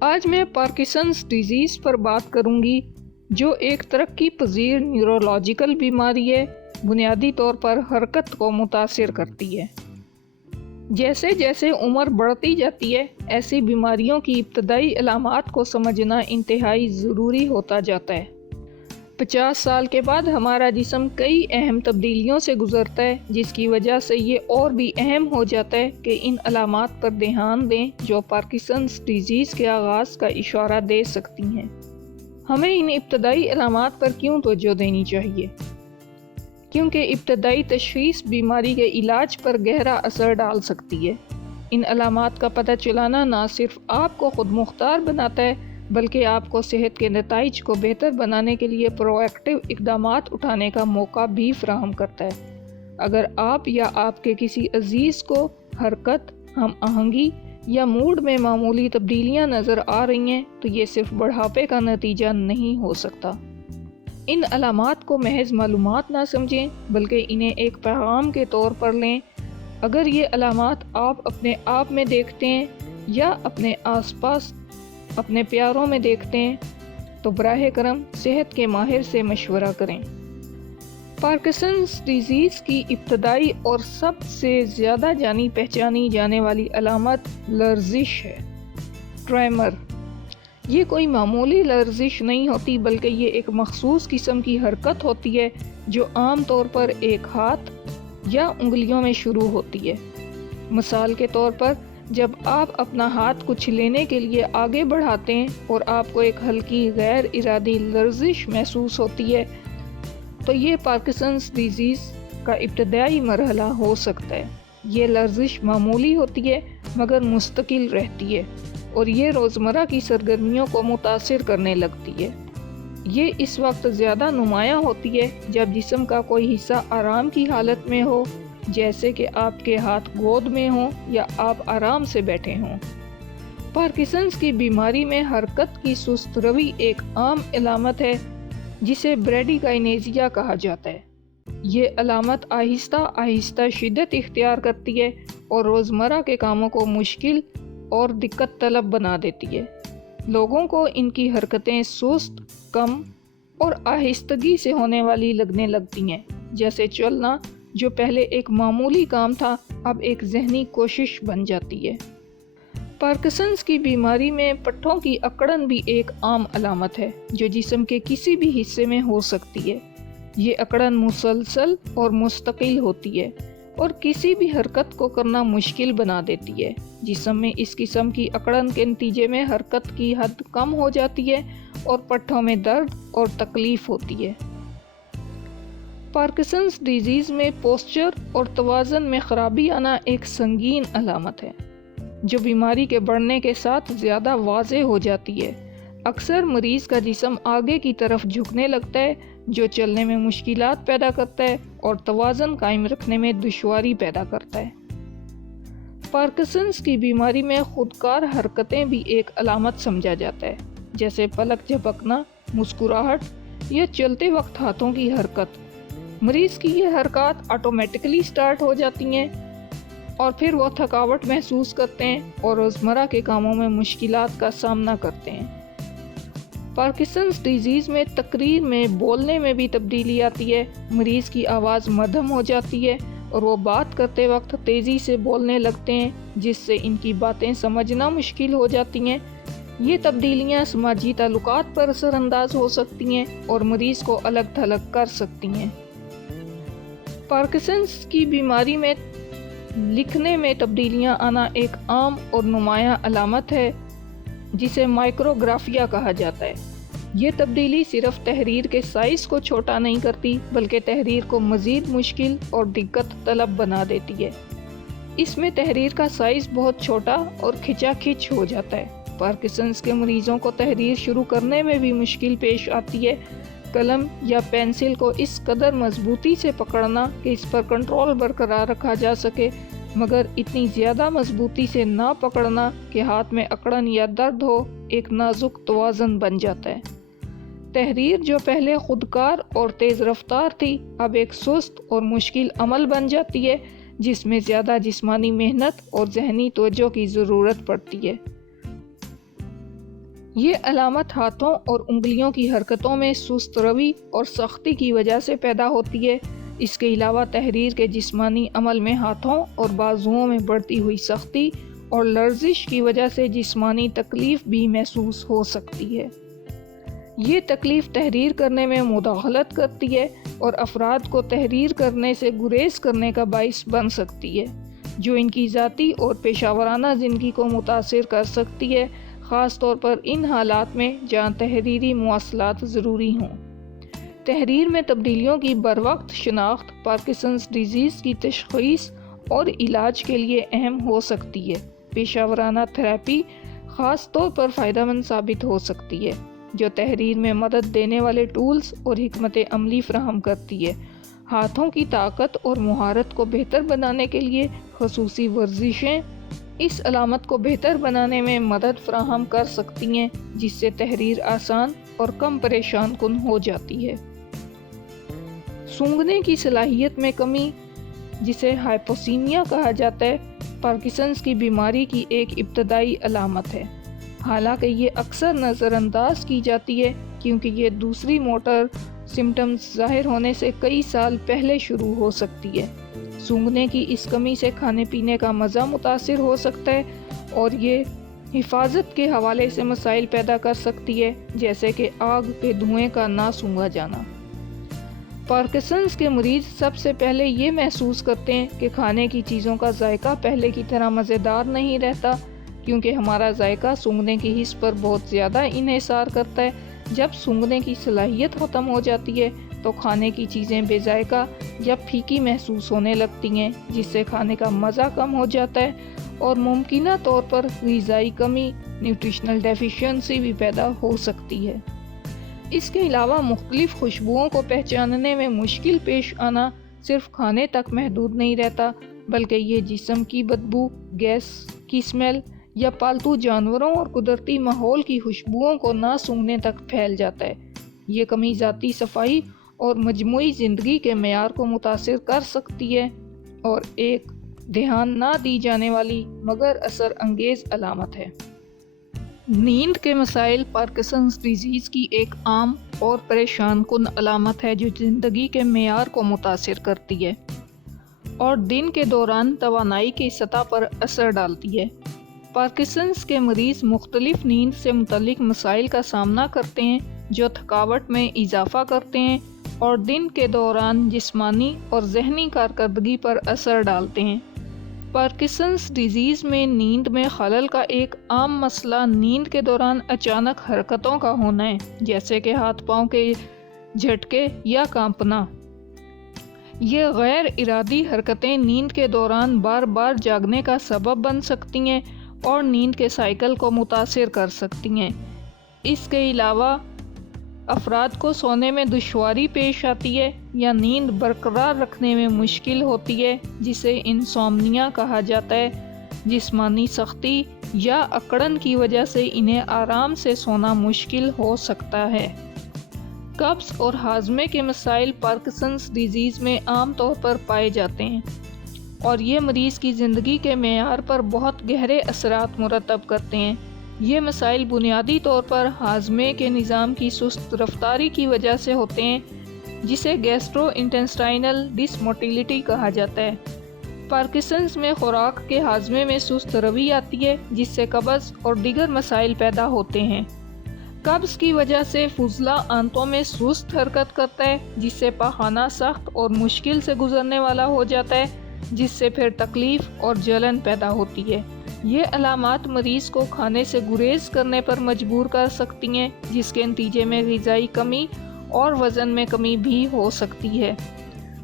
آج میں Parkinson's disease پر بات کروں گی، جو ایک ترقی پذیر نیورولوجیکل بیماری ہے، بنیادی طور پر حرکت کو متاثر کرتی ہے۔ جیسے جیسے عمر بڑھتی جاتی ہے، ایسی بیماریوں کی ابتدائی علامات کو سمجھنا انتہائی ضروری ہوتا جاتا ہے۔ 50 سال کے بعد ہمارا جسم کئی اہم تبدیلیوں سے گزرتا ہے، جس کی وجہ سے یہ اور بھی اہم ہو جاتا ہے کہ ان علامات پر دھیان دیں جو پارکنسنس ڈیزیز کے آغاز کا اشارہ دے سکتی ہیں۔ ہمیں ان ابتدائی علامات پر کیوں توجہ دینی چاہیے؟ کیونکہ ابتدائی تشخیص بیماری کے علاج پر گہرا اثر ڈال سکتی ہے۔ ان علامات کا پتہ چلانا نہ صرف آپ کو خود مختار بناتا ہے، بلکہ آپ کو صحت کے نتائج کو بہتر بنانے کے لیے پرو ایکٹیو اقدامات اٹھانے کا موقع بھی فراہم کرتا ہے۔ اگر آپ یا آپ کے کسی عزیز کو حرکت، ہم آہنگی یا موڈ میں معمولی تبدیلیاں نظر آ رہی ہیں، تو یہ صرف بڑھاپے کا نتیجہ نہیں ہو سکتا۔ ان علامات کو محض معلومات نہ سمجھیں، بلکہ انہیں ایک پیغام کے طور پر لیں۔ اگر یہ علامات آپ اپنے آپ میں دیکھتے ہیں یا اپنے آس پاس اپنے پیاروں میں دیکھتے ہیں، تو براہ کرم صحت کے ماہر سے مشورہ کریں۔ پارکنسنس ڈیزیز کی ابتدائی اور سب سے زیادہ جانی پہچانی جانے والی علامت لرزش ہے۔ ٹریمر یہ کوئی معمولی لرزش نہیں ہوتی، بلکہ یہ ایک مخصوص قسم کی حرکت ہوتی ہے جو عام طور پر ایک ہاتھ یا انگلیوں میں شروع ہوتی ہے۔ مثال کے طور پر، جب آپ اپنا ہاتھ کچھ لینے کے لیے آگے بڑھاتے ہیں اور آپ کو ایک ہلکی غیر ارادی لرزش محسوس ہوتی ہے، تو یہ پارکنسنس ڈیزیز کا ابتدائی مرحلہ ہو سکتا ہے۔ یہ لرزش معمولی ہوتی ہے مگر مستقل رہتی ہے، اور یہ روزمرہ کی سرگرمیوں کو متاثر کرنے لگتی ہے۔ یہ اس وقت زیادہ نمایاں ہوتی ہے جب جسم کا کوئی حصہ آرام کی حالت میں ہو، جیسے کہ آپ کے ہاتھ گود میں ہوں یا آپ آرام سے بیٹھے ہوں۔ پارکنسنس کی بیماری میں حرکت کی سست روی ایک عام علامت ہے، جسے بریڈیکائنیزیا کہا جاتا ہے۔ یہ علامت آہستہ آہستہ شدت اختیار کرتی ہے اور روزمرہ کے کاموں کو مشکل اور دقت طلب بنا دیتی ہے۔ لوگوں کو ان کی حرکتیں سست، کم اور آہستگی سے ہونے والی لگنے لگتی ہیں، جیسے چلنا، جو پہلے ایک معمولی کام تھا اب ایک ذہنی کوشش بن جاتی ہے۔ پارکنسنس کی بیماری میں پٹھوں کی اکڑن بھی ایک عام علامت ہے، جو جسم کے کسی بھی حصے میں ہو سکتی ہے۔ یہ اکڑن مسلسل اور مستقل ہوتی ہے اور کسی بھی حرکت کو کرنا مشکل بنا دیتی ہے۔ جسم میں اس قسم کی اکڑن کے نتیجے میں حرکت کی حد کم ہو جاتی ہے اور پٹھوں میں درد اور تکلیف ہوتی ہے۔ پارکنسنس ڈیزیز میں پوسچر اور توازن میں خرابی آنا ایک سنگین علامت ہے، جو بیماری کے بڑھنے کے ساتھ زیادہ واضح ہو جاتی ہے۔ اکثر مریض کا جسم آگے کی طرف جھکنے لگتا ہے، جو چلنے میں مشکلات پیدا کرتا ہے اور توازن قائم رکھنے میں دشواری پیدا کرتا ہے۔ پارکنسنس کی بیماری میں خودکار حرکتیں بھی ایک علامت سمجھا جاتا ہے، جیسے پلک جھپکنا، مسکراہٹ یا چلتے وقت ہاتھوں کی حرکت۔ مریض کی یہ حرکات آٹومیٹکلی سٹارٹ ہو جاتی ہیں اور پھر وہ تھکاوٹ محسوس کرتے ہیں اور روزمرہ کے کاموں میں مشکلات کا سامنا کرتے ہیں۔ پارکنسنس ڈیزیز میں تقریر میں بولنے میں بھی تبدیلی آتی ہے۔ مریض کی آواز مدھم ہو جاتی ہے اور وہ بات کرتے وقت تیزی سے بولنے لگتے ہیں، جس سے ان کی باتیں سمجھنا مشکل ہو جاتی ہیں۔ یہ تبدیلیاں سماجی تعلقات پر اثر انداز ہو سکتی ہیں اور مریض کو الگ تھلگ کر سکتی ہیں۔ پارکنسنس کی بیماری میں لکھنے میں تبدیلیاں آنا ایک عام اور نمایاں علامت ہے، جسے مائکروگرافیا کہا جاتا ہے۔ یہ تبدیلی صرف تحریر کے سائز کو چھوٹا نہیں کرتی، بلکہ تحریر کو مزید مشکل اور دقت طلب بنا دیتی ہے۔ اس میں تحریر کا سائز بہت چھوٹا اور کھچا کھچ ہو جاتا ہے۔ پارکنسنس کے مریضوں کو تحریر شروع کرنے میں بھی مشکل پیش آتی ہے۔ قلم یا پینسل کو اس قدر مضبوطی سے پکڑنا کہ اس پر کنٹرول برقرار رکھا جا سکے، مگر اتنی زیادہ مضبوطی سے نہ پکڑنا کہ ہاتھ میں اکڑن یا درد ہو، ایک نازک توازن بن جاتا ہے۔ تحریر جو پہلے خودکار اور تیز رفتار تھی، اب ایک سست اور مشکل عمل بن جاتی ہے، جس میں زیادہ جسمانی محنت اور ذہنی توجہ کی ضرورت پڑتی ہے۔ یہ علامت ہاتھوں اور انگلیوں کی حرکتوں میں سست روی اور سختی کی وجہ سے پیدا ہوتی ہے۔ اس کے علاوہ تحریر کے جسمانی عمل میں ہاتھوں اور بازوؤں میں بڑھتی ہوئی سختی اور لرزش کی وجہ سے جسمانی تکلیف بھی محسوس ہو سکتی ہے۔ یہ تکلیف تحریر کرنے میں مداخلت کرتی ہے اور افراد کو تحریر کرنے سے گریز کرنے کا باعث بن سکتی ہے، جو ان کی ذاتی اور پیشہ ورانہ زندگی کو متاثر کر سکتی ہے، خاص طور پر ان حالات میں جہاں تحریری مواصلات ضروری ہوں۔ تحریر میں تبدیلیوں کی بروقت شناخت پارکنسنز ڈیزیز کی تشخیص اور علاج کے لیے اہم ہو سکتی ہے۔ پیشہ ورانہ تھراپی خاص طور پر فائدہ مند ثابت ہو سکتی ہے، جو تحریر میں مدد دینے والے ٹولز اور حکمت عملی فراہم کرتی ہے۔ ہاتھوں کی طاقت اور مہارت کو بہتر بنانے کے لیے خصوصی ورزشیں اس علامت کو بہتر بنانے میں مدد فراہم کر سکتی ہیں، جس سے تحریر آسان اور کم پریشان کن ہو جاتی ہے۔ سونگھنے کی صلاحیت میں کمی، جسے ہائپوسیمیا کہا جاتا ہے، پارکنسنز کی بیماری کی ایک ابتدائی علامت ہے، حالانکہ یہ اکثر نظر انداز کی جاتی ہے کیونکہ یہ دوسری موٹر سمٹمز ظاہر ہونے سے کئی سال پہلے شروع ہو سکتی ہے۔ سونگھنے کی اس کمی سے کھانے پینے کا مزہ متاثر ہو سکتا ہے اور یہ حفاظت کے حوالے سے مسائل پیدا کر سکتی ہے، جیسے کہ آگ کے دھوئیں کا نہ سونگھا جانا۔ پارکنسنز کے مریض سب سے پہلے یہ محسوس کرتے ہیں کہ کھانے کی چیزوں کا ذائقہ پہلے کی طرح مزیدار نہیں رہتا، کیونکہ ہمارا ذائقہ سونگھنے کی حس پر بہت زیادہ انحصار کرتا ہے۔ جب سونگھنے کی صلاحیت ختم ہو جاتی ہے تو کھانے کی چیزیں بے ذائقہ یا پھیکی محسوس ہونے لگتی ہیں، جس سے کھانے کا مزہ کم ہو جاتا ہے اور ممکنہ طور پر غذائی کمی نیوٹریشنل ڈیفیشنسی بھی پیدا ہو سکتی ہے۔ اس کے علاوہ مختلف خوشبوؤں کو پہچاننے میں مشکل پیش آنا صرف کھانے تک محدود نہیں رہتا، بلکہ یہ جسم کی بدبو، گیس کی اسمیل یا پالتو جانوروں اور قدرتی ماحول کی خوشبوؤں کو نہ سونگھنے تک پھیل جاتا ہے۔ یہ کمی ذاتی صفائی اور مجموعی زندگی کے معیار کو متاثر کر سکتی ہے اور ایک دھیان نہ دی جانے والی مگر اثر انگیز علامت ہے۔ نیند کے مسائل پارکنسنز ڈیزیز کی ایک عام اور پریشان کن علامت ہے جو زندگی کے معیار کو متاثر کرتی ہے اور دن کے دوران توانائی کی سطح پر اثر ڈالتی ہے۔ پارکنسنز کے مریض مختلف نیند سے متعلق مسائل کا سامنا کرتے ہیں جو تھکاوٹ میں اضافہ کرتے ہیں اور دن کے دوران جسمانی اور ذہنی کارکردگی پر اثر ڈالتے ہیں۔ پارکنسنز ڈیزیز میں نیند میں خلل کا ایک عام مسئلہ نیند کے دوران اچانک حرکتوں کا ہونا ہے، جیسے کہ ہاتھ پاؤں کے جھٹکے یا کانپنا۔ یہ غیر ارادی حرکتیں نیند کے دوران بار بار جاگنے کا سبب بن سکتی ہیں اور نیند کے سائیکل کو متاثر کر سکتی ہیں۔ اس کے علاوہ افراد کو سونے میں دشواری پیش آتی ہے یا نیند برقرار رکھنے میں مشکل ہوتی ہے، جسے انسومنیا کہا جاتا ہے۔ جسمانی سختی یا اکڑن کی وجہ سے انہیں آرام سے سونا مشکل ہو سکتا ہے۔ قبض اور ہاضمے کے مسائل پارکنسنز ڈیزیز میں عام طور پر پائے جاتے ہیں اور یہ مریض کی زندگی کے معیار پر بہت گہرے اثرات مرتب کرتے ہیں۔ یہ مسائل بنیادی طور پر ہاضمے کے نظام کی سست رفتاری کی وجہ سے ہوتے ہیں، جسے گیسٹرو انٹسٹائنل ڈسموٹیلٹی کہا جاتا ہے۔ پارکنسنز میں خوراک کے ہاضمے میں سست روی آتی ہے، جس سے قبض اور دیگر مسائل پیدا ہوتے ہیں۔ قبض کی وجہ سے فضلہ آنتوں میں سست حرکت کرتا ہے، جس سے پاخانہ سخت اور مشکل سے گزرنے والا ہو جاتا ہے، جس سے پھر تکلیف اور جلن پیدا ہوتی ہے۔ یہ علامات مریض کو کھانے سے گریز کرنے پر مجبور کر سکتی ہیں، جس کے نتیجے میں غذائی کمی اور وزن میں کمی بھی ہو سکتی ہے۔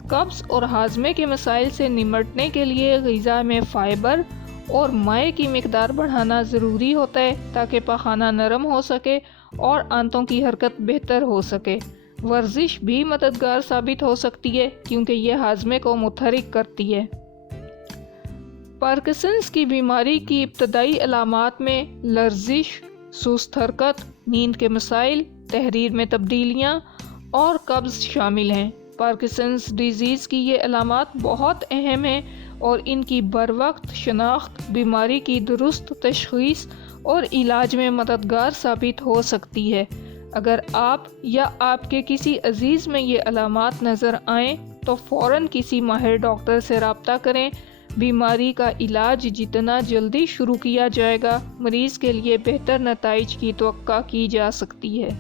قبض اور ہاضمے کے مسائل سے نمٹنے کے لیے غذا میں فائبر اور مائع کی مقدار بڑھانا ضروری ہوتا ہے تاکہ پاخانہ نرم ہو سکے اور آنتوں کی حرکت بہتر ہو سکے۔ ورزش بھی مددگار ثابت ہو سکتی ہے کیونکہ یہ ہاضمے کو متحرک کرتی ہے۔ پارکنسنز کی بیماری کی ابتدائی علامات میں لرزش، سست حرکت، نیند کے مسائل، تحریر میں تبدیلیاں اور قبض شامل ہیں۔ پارکنسنز ڈیزیز کی یہ علامات بہت اہم ہیں اور ان کی بروقت شناخت بیماری کی درست تشخیص اور علاج میں مددگار ثابت ہو سکتی ہے۔ اگر آپ یا آپ کے کسی عزیز میں یہ علامات نظر آئیں تو فوراً کسی ماہر ڈاکٹر سے رابطہ کریں۔ بیماری کا علاج جتنا جلدی شروع کیا جائے گا، مریض کے لیے بہتر نتائج کی توقع کی جا سکتی ہے۔